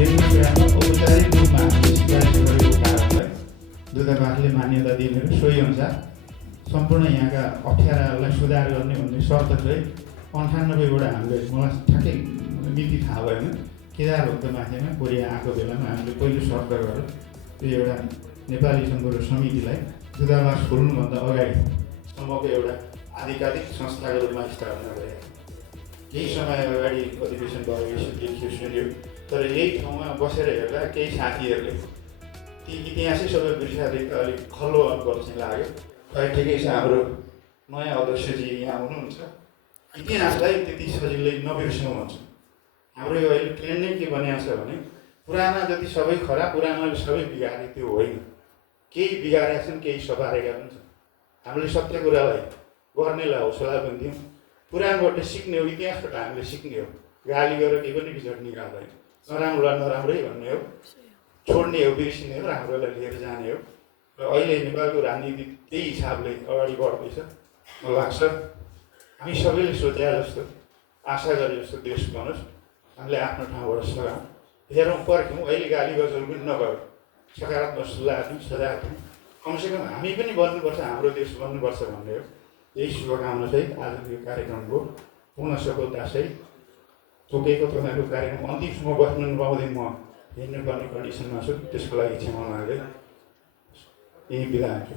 Dengue कुरामा औपचारिक रूपमा हामीले सिफारिस गरेको कारणलाई दूतावासले मान्यता दिने र सोही अनुसार सम्पूर्ण यहाँका अप्ठ्याराहरूलाई सुधार गर्ने भन्ने शर्त चाहिँ 98बाट हामीले मलाई ठ्याक्कै मिति थाहा भएन केदार भक्तमाथिमा कोरिया आएको बेलामा हामीले पहिलो सर्त गरेर त्यो एउटा नेपाली सम्पूर्ण समितिलाई दूतावास खोल्नुभन्दा अगाडिसम्मको एउटा आधिकारिक संस्थाको रूपमा स्थापना गरे। केही समय अगाडि अधिवेशन भएको देखियो सुन्यो, तर यही ठाउँमा बसेर हेर्दा केही साथीहरूले ती इतिहासै सबै बिर्साले त अलिक खल्लो गर्नुपर्छ लाग्यो। ठिकै छ, हाम्रो नयाँ अध्यक्षजी यहाँ हुनुहुन्छ, इतिहासलाई त्यति सजिलै नबिर्सौँ भन्छ। हाम्रो यो अहिले ट्रेन्ड नै के बनाएको छ भने पुराना जति सबै खरा, पुरानाले सबै बिगारे त्यो होइन। केही बिगारेका छन्, केही सपारेका पनि छन्। हामीले सत्य कुरालाई गर्नेलाई हौसला पनि दियौँ, पुरानबाट सिक्ने हो, इतिहासबाट हामीले सिक्ने हो। गाली गरेर केही पनि रिजल्ट निकाल्दैन। नराम्रोलाई नराम्रै भन्ने हो, छोड्ने हो, बिर्सिने हो, राम्रोलाई लिएर जाने हो। र अहिले नेपालको राजनीति त्यही हिसाबले अगाडि बढ्दैछ। मलाई लाग्छ हामी सबैले सोचे जस्तो, आशा गरे जस्तो देश बनोस्, हामीले आफ्नो ठाउँबाट सघाउँ, हेरौँ, पर्ख्यौँ। अहिले गाली गजल पनि नगरौँ, सकारात्मक सुझाव दिउँ, सजाग दिउँ। कमसेकम हामी पनि बन्नुपर्छ, हाम्रो देश बन्नुपर्छ भन्ने हो। यही शुभकामनासहित आजको यो कार्यक्रमको पूर्ण सफलतासहित तोकेको तपाईँको कार्यक्रम अन्तिमसम्म बस्नु नपाउँदै म हिँड्नुपर्ने कन्डिसनमा छु। त्यसको लागि क्षमा माग्दै यही बिदा हुन्छु।